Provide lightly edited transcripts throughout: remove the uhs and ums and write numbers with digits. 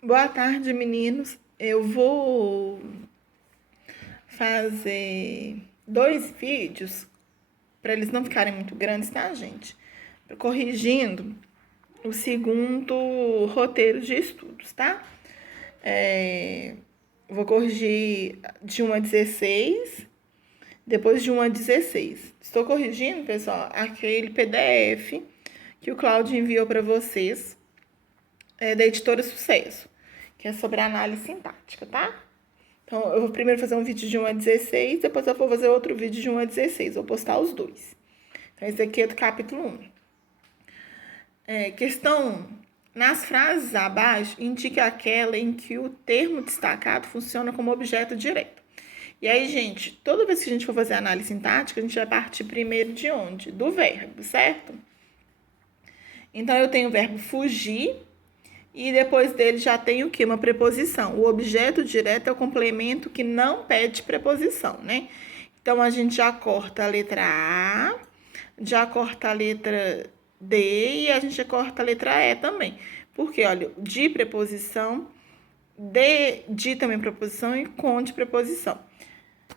Boa tarde, meninos. Eu vou fazer 2 vídeos para eles não ficarem muito grandes, tá, gente? Corrigindo o segundo roteiro de estudos, tá? É, Vou corrigir de 1 a 16, depois de 1 a 16. Estou corrigindo, pessoal, aquele PDF que o Cláudio enviou para vocês, da editora Sucesso, que é sobre análise sintática, tá? Então, eu vou primeiro fazer um vídeo de 1 a 16, depois eu vou fazer outro vídeo de 1 a 16. Vou postar os dois. Então, esse aqui é do capítulo 1. Questão 1. Nas frases abaixo, indique aquela em que o termo destacado funciona como objeto direto. E aí, gente, toda vez que a gente for fazer análise sintática, a gente vai partir primeiro de onde? Do verbo, certo? Então, eu tenho o verbo fugir, e depois dele já tem o que? Uma preposição. O objeto direto é o complemento que não pede preposição, né? Então, a gente já corta a letra A, já corta a letra D e a gente já corta a letra E também. Porque, olha, de preposição, de também preposição e com de preposição.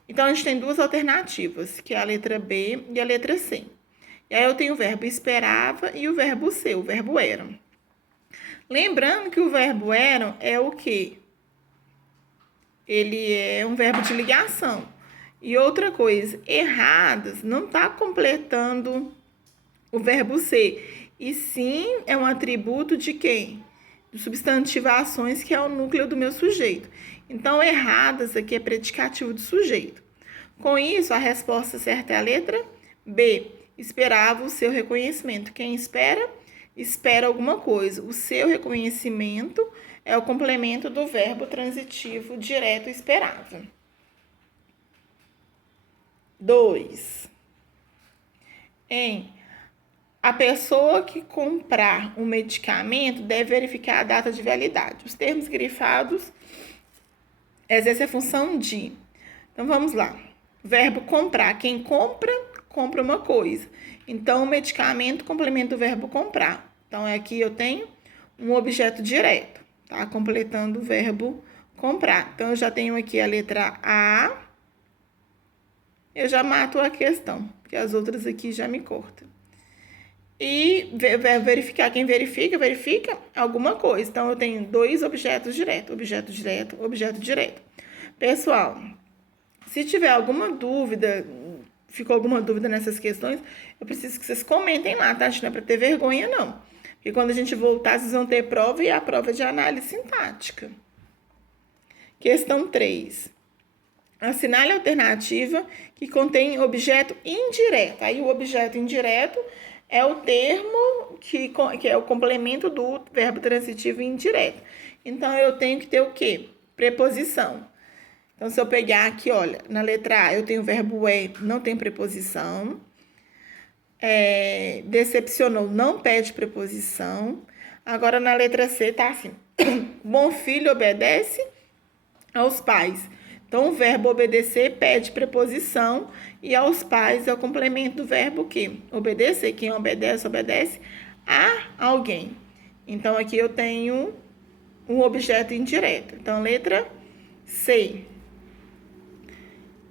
Então, a gente tem duas alternativas, que é a letra B e a letra C. E aí eu tenho o verbo esperava e o verbo ser, o verbo era. Lembrando que o verbo eram é o quê? Ele é um verbo de ligação. E outra coisa, erradas não está completando o verbo ser. E sim é um atributo de quem? Do substantivo ações, que é o núcleo do meu sujeito. Então, erradas aqui é predicativo do sujeito. Com isso, a resposta certa é a letra B. Esperava o seu reconhecimento. Quem espera? Espera alguma coisa. O seu reconhecimento é o complemento do verbo transitivo direto esperava. 2. A pessoa que comprar um medicamento deve verificar a data de validade. Os termos grifados exercem a função de. Então, vamos lá. Verbo comprar. Quem compra, compra uma coisa. Então, o medicamento complementa o verbo comprar. Então, aqui eu tenho um objeto direto, tá? Completando o verbo comprar. Então, eu já tenho aqui a letra A. Eu já mato a questão, porque as outras aqui já me cortam. E verificar. Quem verifica, verifica alguma coisa. Então, eu tenho 2 objetos diretos. Objeto direto, objeto direto. Pessoal, se tiver alguma dúvida, ficou alguma dúvida nessas questões, eu preciso que vocês comentem lá, tá? Não é para ter vergonha, não. Porque quando a gente voltar, vocês vão ter prova, e a prova é de análise sintática. Questão 3. Assinale a alternativa que contém objeto indireto. Aí o objeto indireto é o termo que é o complemento do verbo transitivo indireto. Então, eu tenho que ter o quê? Preposição. Então, se eu pegar aqui, olha, na letra A, eu tenho o verbo não tem preposição. Decepcionou, não pede preposição. Agora, na letra C, tá assim. Bom filho obedece aos pais. Então, o verbo obedecer pede preposição e aos pais é o complemento do verbo que? Obedecer. Quem obedece, obedece a alguém. Então, aqui eu tenho um objeto indireto. Então, letra C.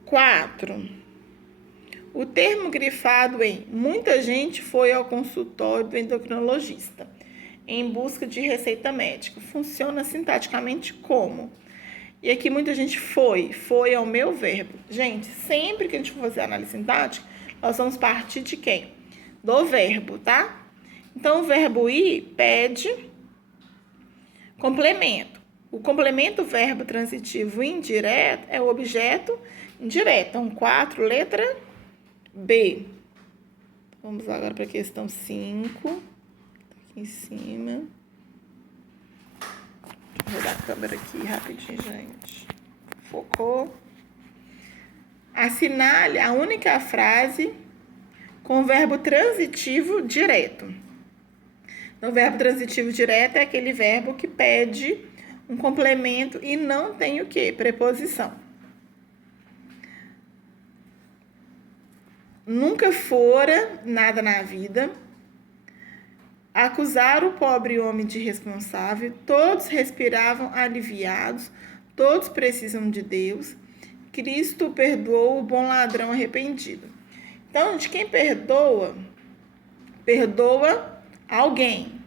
4. O termo grifado em muita gente foi ao consultório do endocrinologista em busca de receita médica. Funciona sintaticamente como? E aqui muita gente foi é o meu verbo. Gente, sempre que a gente for fazer análise sintática, nós vamos partir de quem? Do verbo, tá? Então, o verbo ir pede complemento. O complemento verbo transitivo indireto é o objeto indireto. Então, 4, letra B. Vamos agora para a questão 5. Aqui em cima. Vou rodar a câmera aqui rapidinho, gente. Focou. Assinale a única frase com o verbo transitivo direto. O verbo transitivo direto é aquele verbo que pede um complemento e não tem o quê? Preposição. Nunca fora nada na vida. Acusaram o pobre homem de irresponsável, todos respiravam aliviados, todos precisam de Deus. Cristo perdoou o bom ladrão arrependido. Então, de quem perdoa, perdoa alguém.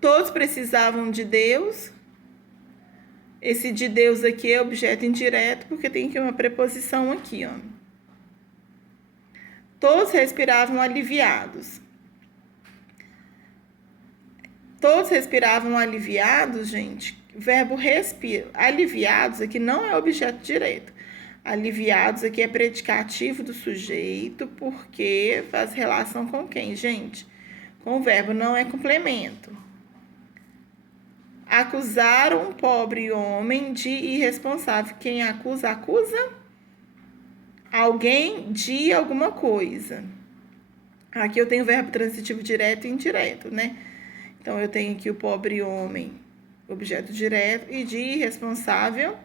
Todos precisavam de Deus. Esse de Deus aqui é objeto indireto, porque tem aqui uma preposição aqui, ó. Todos respiravam aliviados. Todos respiravam aliviados, gente. O verbo respira. Aliviados aqui não é objeto direto. Aliviados aqui é predicativo do sujeito, porque faz relação com quem, gente? Com o verbo, não é complemento. Acusaram um pobre homem de irresponsável. Quem acusa, acusa alguém de alguma coisa. Aqui eu tenho o verbo transitivo direto e indireto, né? Então, eu tenho aqui o pobre homem, objeto direto, e de irresponsável,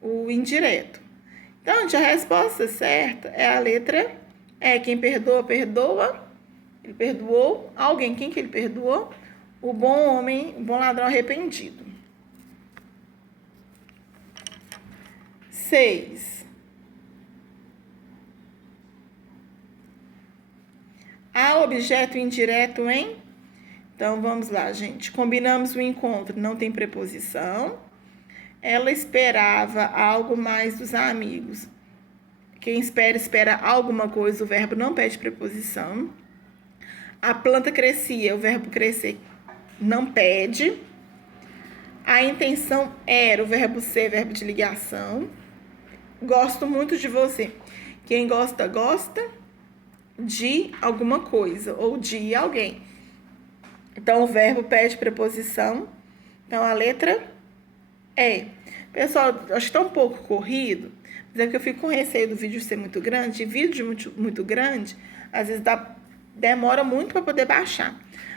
o indireto. Então, a resposta certa é a letra E. Quem perdoa, perdoa. Ele perdoou alguém. Quem que ele perdoou? O bom homem, o bom ladrão arrependido. 6. Há objeto indireto em? Então, vamos lá, gente. Combinamos o encontro, não tem preposição. Ela esperava algo mais dos amigos. Quem espera, espera alguma coisa, o verbo não pede preposição. A planta crescia, o verbo crescer não pede. A intenção era, o verbo ser, verbo de ligação. Gosto muito de você. Quem gosta, gosta de alguma coisa ou de alguém. Então, o verbo pede preposição. Então, a letra E. Pessoal, acho que está um pouco corrido, mas é porque eu fico com receio do vídeo ser muito grande. E vídeo muito grande, às vezes demora muito para poder baixar.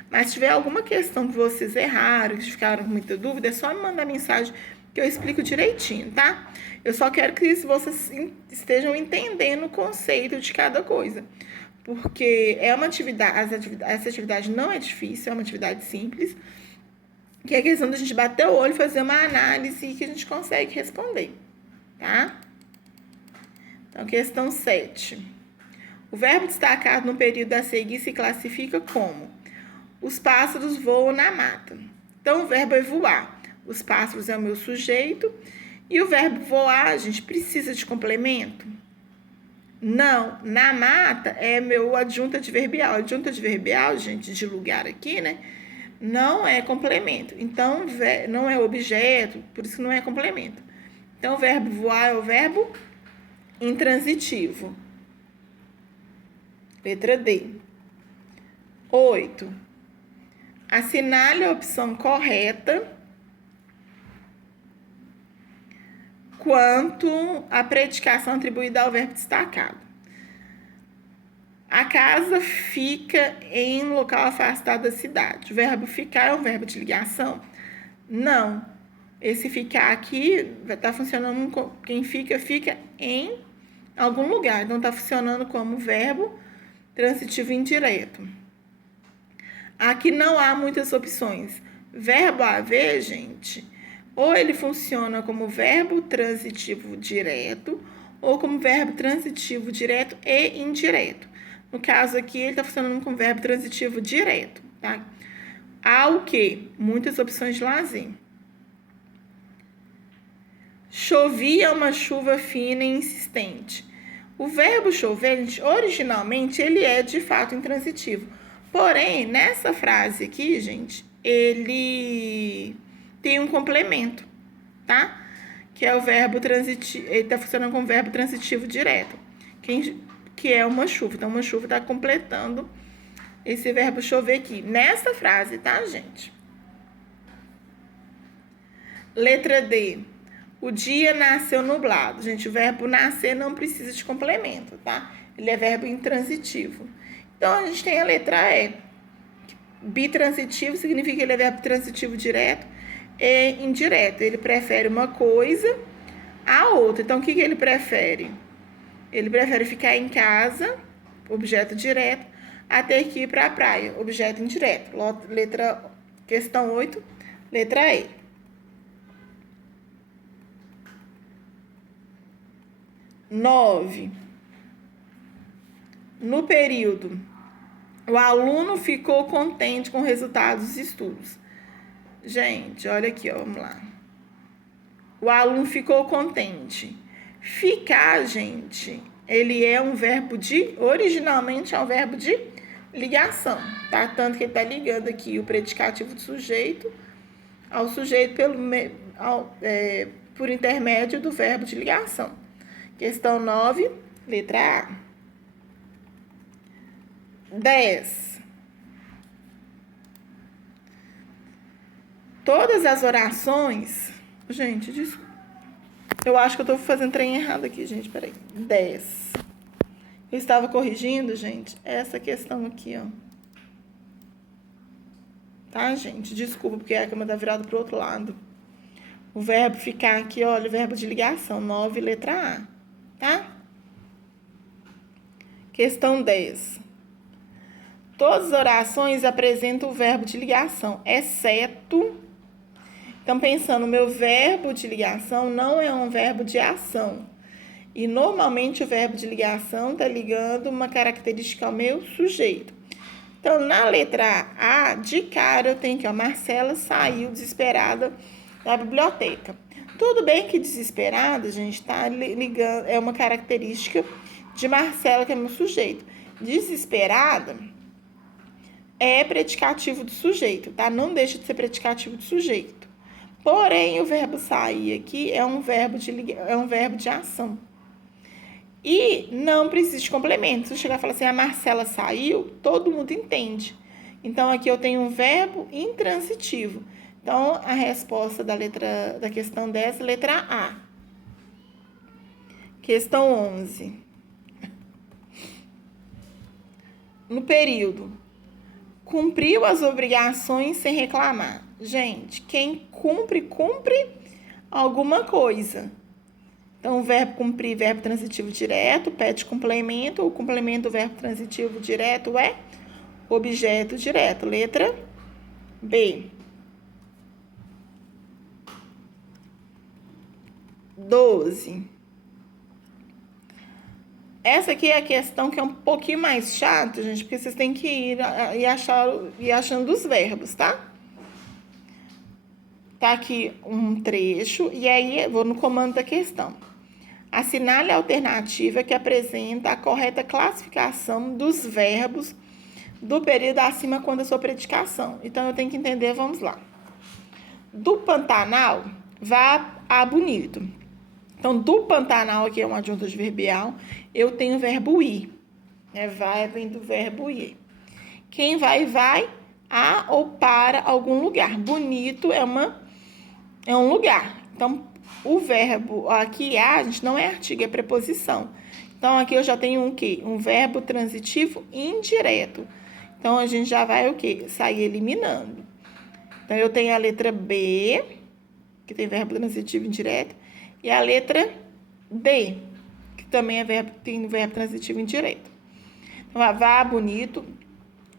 Mas se tiver alguma questão que vocês erraram, que ficaram com muita dúvida, é só me mandar mensagem que eu explico direitinho, tá? Eu só quero que vocês estejam entendendo o conceito de cada coisa. Porque é uma atividade, essa atividade não é difícil, é uma atividade simples, que é questão da gente bater o olho, fazer uma análise que a gente consegue responder, tá? Então, questão 7. O verbo destacado no período a seguir se classifica como: os pássaros voam na mata. Então, o verbo é voar. Os pássaros é o meu sujeito. E o verbo voar, a gente precisa de complemento? Não. Na mata é meu adjunto adverbial. Adjunto adverbial, gente, de lugar aqui, né? Não é complemento. Então, não é objeto, por isso que não é complemento. Então, o verbo voar é o verbo intransitivo. Letra D. 8. Assinale a opção correta quanto à predicação atribuída ao verbo destacado. A casa fica em um local afastado da cidade. O verbo ficar é um verbo de ligação? Não. Esse ficar aqui vai estar funcionando, quem fica, fica em algum lugar. Então, está funcionando como verbo transitivo indireto. Aqui não há muitas opções. Verbo haver, gente, ou ele funciona como verbo transitivo direto ou como verbo transitivo direto e indireto. No caso aqui, ele está funcionando como verbo transitivo direto, tá? Há o quê? Muitas opções de lazer. Chovia uma chuva fina e insistente. O verbo chover, gente, originalmente, ele é de fato intransitivo. Porém, nessa frase aqui, gente, ele tem um complemento, tá? Que é o verbo transitivo, ele tá funcionando como verbo transitivo direto, que é uma chuva. Então, uma chuva tá completando esse verbo chover aqui, nessa frase, tá, gente? Letra D. O dia nasceu nublado. Gente, o verbo nascer não precisa de complemento, tá? Ele é verbo intransitivo. Então, a gente tem a letra E. Bitransitivo significa que ele é verbo transitivo direto e indireto. Ele prefere uma coisa a outra. Então, o que ele prefere? Ele prefere ficar em casa, objeto direto, a ter que ir para a praia, objeto indireto. Questão 8, letra E. 9. No período, o aluno ficou contente com o resultado dos estudos. Gente, olha aqui, ó, vamos lá. O aluno ficou contente. Ficar, gente, ele é um verbo originalmente é um verbo de ligação, tá? Tanto que ele tá ligando aqui o predicativo do sujeito ao sujeito por intermédio do verbo de ligação. Questão 9, letra A. 10. Todas as orações... Gente, desculpa. Eu acho que eu tô fazendo trem errado aqui, gente. Peraí. 10. Eu estava corrigindo, gente, essa questão aqui, ó. Tá, gente? Desculpa, porque a câmera tá virada pro outro lado. O verbo ficar aqui, olha, o verbo de ligação. 9, letra A. Tá? Questão 10. Todas as orações apresentam o verbo de ligação, exceto... Então, pensando, o meu verbo de ligação não é um verbo de ação. E, normalmente, o verbo de ligação está ligando uma característica ao meu sujeito. Então, na letra A, de cara, eu tenho que, ó, Marcela saiu desesperada da biblioteca. Tudo bem que desesperada, gente, tá ligando, é uma característica de Marcela, que é meu sujeito. Desesperada é predicativo do sujeito, tá? Não deixa de ser predicativo do sujeito. Porém, o verbo sair aqui é um verbo de ação. E não precisa de complemento. Se eu chegar e falar assim, a Marcela saiu, todo mundo entende. Então, aqui eu tenho um verbo intransitivo. Então, a resposta da questão 10, letra A. Questão 11. No período, cumpriu as obrigações sem reclamar. Gente, quem cumpre alguma coisa. Então, o verbo cumprir, verbo transitivo direto, pede complemento. O complemento do verbo transitivo direto é objeto direto. Letra B. 12. Essa aqui é a questão que é um pouquinho mais chata, gente, porque vocês têm que ir achando os verbos, tá? Tá aqui um trecho, e aí eu vou no comando da questão. Assinale a alternativa que apresenta a correta classificação dos verbos do período acima quando a sua predicação. Então, eu tenho que entender, vamos lá. Do Pantanal, vá a Bonito. Então, do Pantanal, que é um adjunto adverbial, eu tenho o verbo ir. Vai, vem do verbo ir. Quem vai a ou para algum lugar. Bonito é um lugar. Então, o verbo aqui, a gente não é artigo, é preposição. Então, aqui eu já tenho um quê? Um verbo transitivo indireto. Então, a gente já vai o quê? Sair eliminando. Então, eu tenho a letra B, que tem verbo transitivo indireto, e a letra D, que também tem verbo transitivo indireto. Então, vá bonito.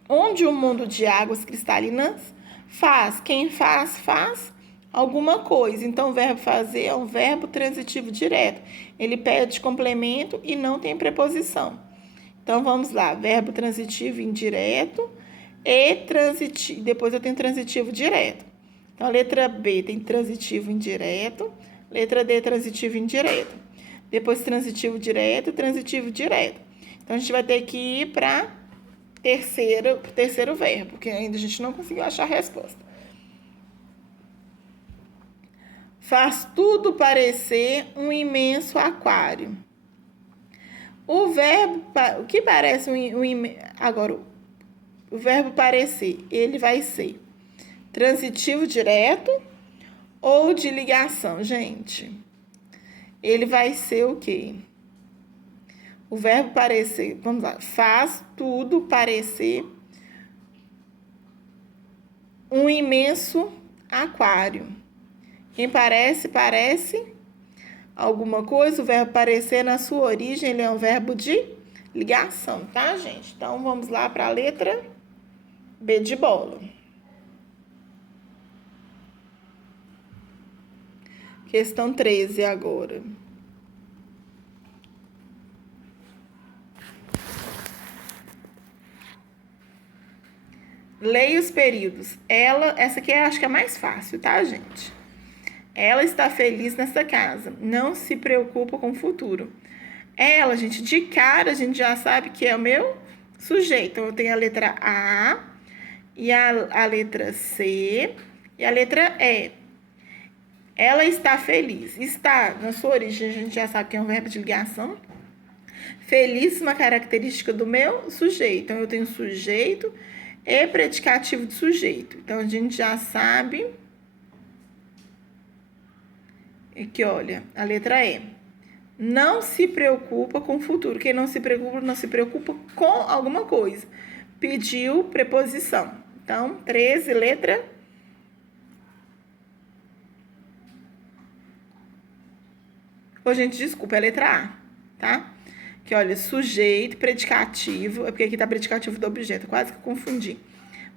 Onde o mundo de águas cristalinas faz. Quem faz alguma coisa. Então, o verbo fazer é um verbo transitivo direto. Ele pede complemento e não tem preposição. Então, vamos lá. Verbo transitivo indireto e transitivo. Depois eu tenho transitivo direto. Então, a letra B tem transitivo indireto. Letra D, transitivo indireto. Depois, transitivo direto, transitivo direto. Então, a gente vai ter que ir para terceiro verbo, porque ainda a gente não conseguiu achar a resposta. Faz tudo parecer um imenso aquário. O que parece agora, o verbo parecer, ele vai ser transitivo direto ou de ligação, gente? Ele vai ser o quê? O verbo parecer, vamos lá, faz tudo parecer um imenso aquário. Quem parece alguma coisa, o verbo parecer na sua origem, ele é um verbo de ligação, tá, gente? Então, vamos lá para a letra B de bola. Questão 13 agora. Leia os períodos. Essa aqui acho que é mais fácil, tá, gente? Ela está feliz nessa casa. Não se preocupa com o futuro. Ela, gente, de cara a gente já sabe que é o meu sujeito. Então, eu tenho a letra A e a letra C e a letra E. Ela está feliz. Está, na sua origem, a gente já sabe que é um verbo de ligação. Feliz, uma característica do meu sujeito. Então, eu tenho sujeito e predicativo de sujeito. Então, a gente já sabe que, olha, a letra E. Não se preocupa com o futuro. Quem não se preocupa com alguma coisa. Pediu preposição. Então, 13, letra gente, desculpa, é a letra A, tá? Que olha, sujeito, predicativo, é porque aqui tá predicativo do objeto, quase que eu confundi.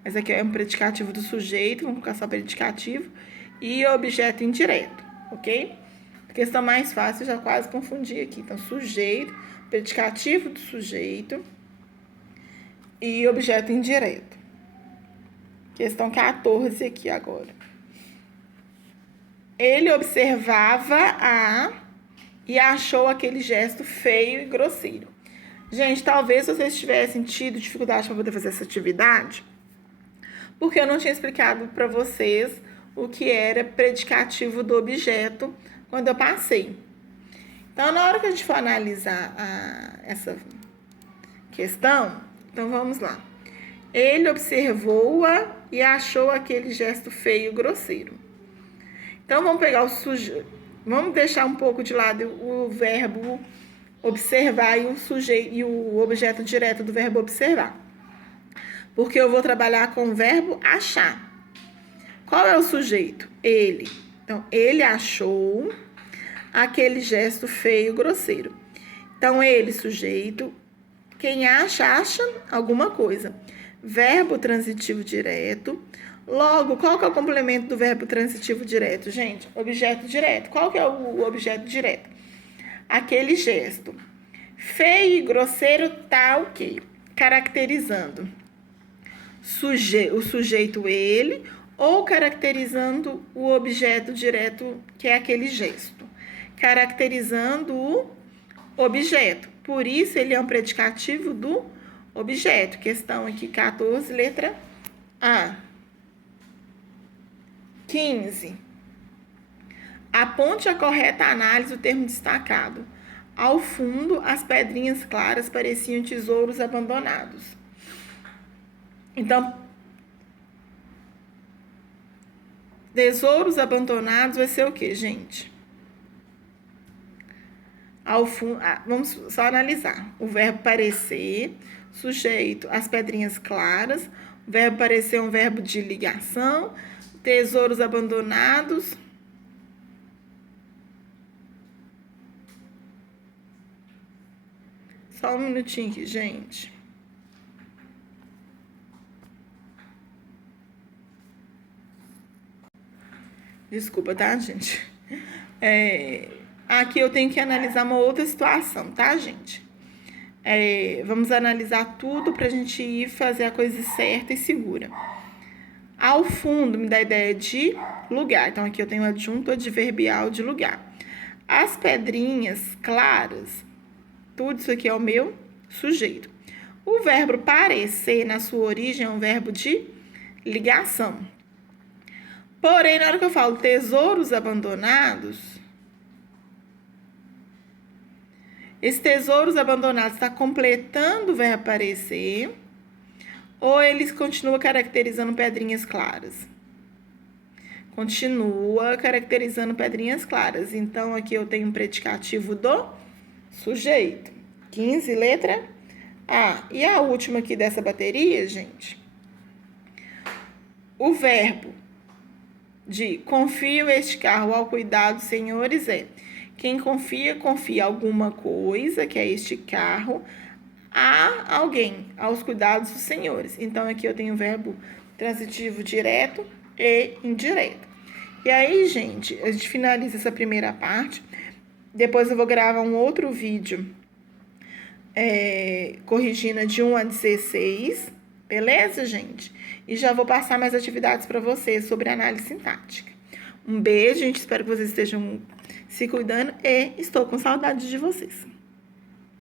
Mas aqui é um predicativo do sujeito, vamos colocar só predicativo, e objeto indireto, ok? A questão mais fácil, eu já quase confundi aqui. Então, sujeito, predicativo do sujeito e objeto indireto. Questão 14 aqui agora. Ele observava e achou aquele gesto feio e grosseiro. Gente, talvez vocês tivessem tido dificuldade para poder fazer essa atividade, porque eu não tinha explicado para vocês o que era predicativo do objeto quando eu passei. Então, na hora que a gente for analisar essa questão, então vamos lá. Ele observou-a e achou aquele gesto feio e grosseiro. Então, vamos pegar o sujeito. Vamos deixar um pouco de lado o verbo observar e o sujeito e o objeto direto do verbo observar. Porque eu vou trabalhar com o verbo achar. Qual é o sujeito? Ele. Então, ele achou aquele gesto feio, grosseiro. Então, ele, sujeito. Quem acha alguma coisa. Verbo transitivo direto. Logo, qual que é o complemento do verbo transitivo direto, gente? Objeto direto. Qual que é o objeto direto? Aquele gesto. Feio e grosseiro tá o quê? Caracterizando o sujeito ele ou caracterizando o objeto direto, que é aquele gesto. Caracterizando o objeto. Por isso, ele é um predicativo do objeto. Questão aqui 14, letra A. 15. Aponte a correta análise do termo destacado. Ao fundo, as pedrinhas claras pareciam tesouros abandonados. Então, tesouros abandonados vai ser o quê, gente? Ao fundo, vamos só analisar. O verbo parecer, sujeito, as pedrinhas claras. O verbo parecer é um verbo de ligação. Tesouros abandonados. Só um minutinho aqui, gente. Desculpa, tá, gente? Aqui eu tenho que analisar uma outra situação, tá, gente? Vamos analisar tudo pra gente ir fazer a coisa certa e segura. Ao fundo, me dá a ideia de lugar. Então, aqui eu tenho adjunto adverbial de lugar. As pedrinhas claras, tudo isso aqui é o meu sujeito. O verbo parecer, na sua origem, é um verbo de ligação. Porém, na hora que eu falo tesouros abandonados, esse tesouros abandonados está completando o verbo parecer, ou eles continuam caracterizando pedrinhas claras? Continua caracterizando pedrinhas claras. Então, aqui eu tenho um predicativo do sujeito. 15, letra A. E a última aqui dessa bateria, gente, o verbo de confio este carro ao cuidado dos senhores Quem confia, confia alguma coisa, que é este carro, a alguém, aos cuidados dos senhores. Então, aqui eu tenho o verbo transitivo direto e indireto. E aí, gente, a gente finaliza essa primeira parte. Depois eu vou gravar um outro vídeo corrigindo de 1 a 16, beleza, gente? E já vou passar mais atividades para vocês sobre análise sintática. Um beijo, gente. Espero que vocês estejam se cuidando e estou com saudade de vocês.